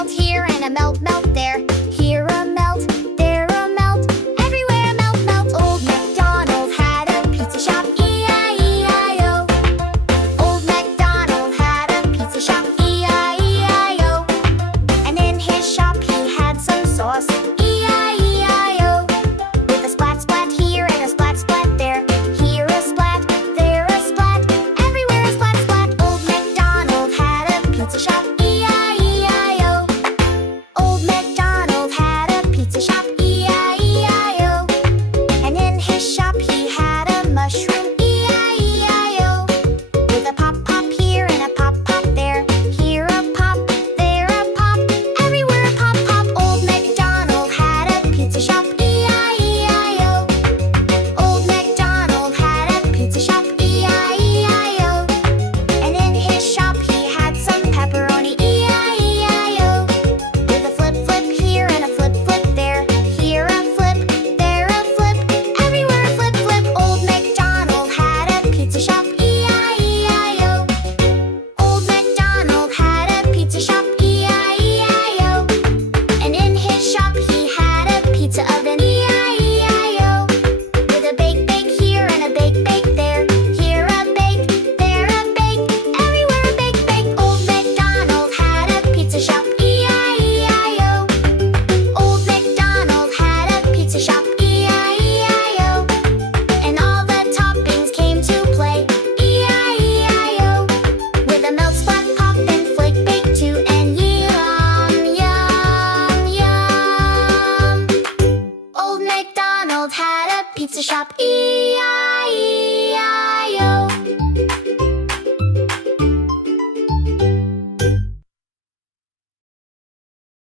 melt here and a melt there. Here a melt, there a melt, everywhere a melt melt. Old MacDonald had a pizza shop, E-I-E-I-O. Old MacDonald had a pizza shop, E-I-E-I-O. And in his shop he had some sauce, E-I-E-I-O. With a splat splat here and a splat splat there. Here a splat, there a splat, everywhere a splat splat. Old MacDonald had a pizza shop, E-I-E-I-O. Old MacDonald had a pizza shop, E-I-E-I-O. And in his shop he had a mushroom, E-I-E-I-O. With a pop pop here and a pop pop there. Here a pop, there a pop, everywhere a pop pop. Old MacDonald had a pizza shop, E-I-E-I-O. Old MacDonald had a pizza shop, E-I-E-I-O. And in his shop he had some pepperoni, E-I-E-I-O. With a flip flip here and a flip flip there. Here a flip, there a flip, everywhere a flip flip. Old MacDonald had a pizza shop, E-I-E-I-O. Old MacDonald had a pizza shop, E-I-E-I-O. And in his shop he had a pizza oven, E-I-E-I-O. With a bake bake here and a bake bake there. Here a bake, there a bake, everywhere a bake bake. Old MacDonald had a pizza shop, E-I-E-I-O. Old MacDonald had a pizza shop, E-I-E-I-O. And all the toppings came to play, E-I-E-I-O. With a melt splat pop and flake bake too. And yum, yum, yum. Old MacDonald had a pizza shop, E-I-E-I-O.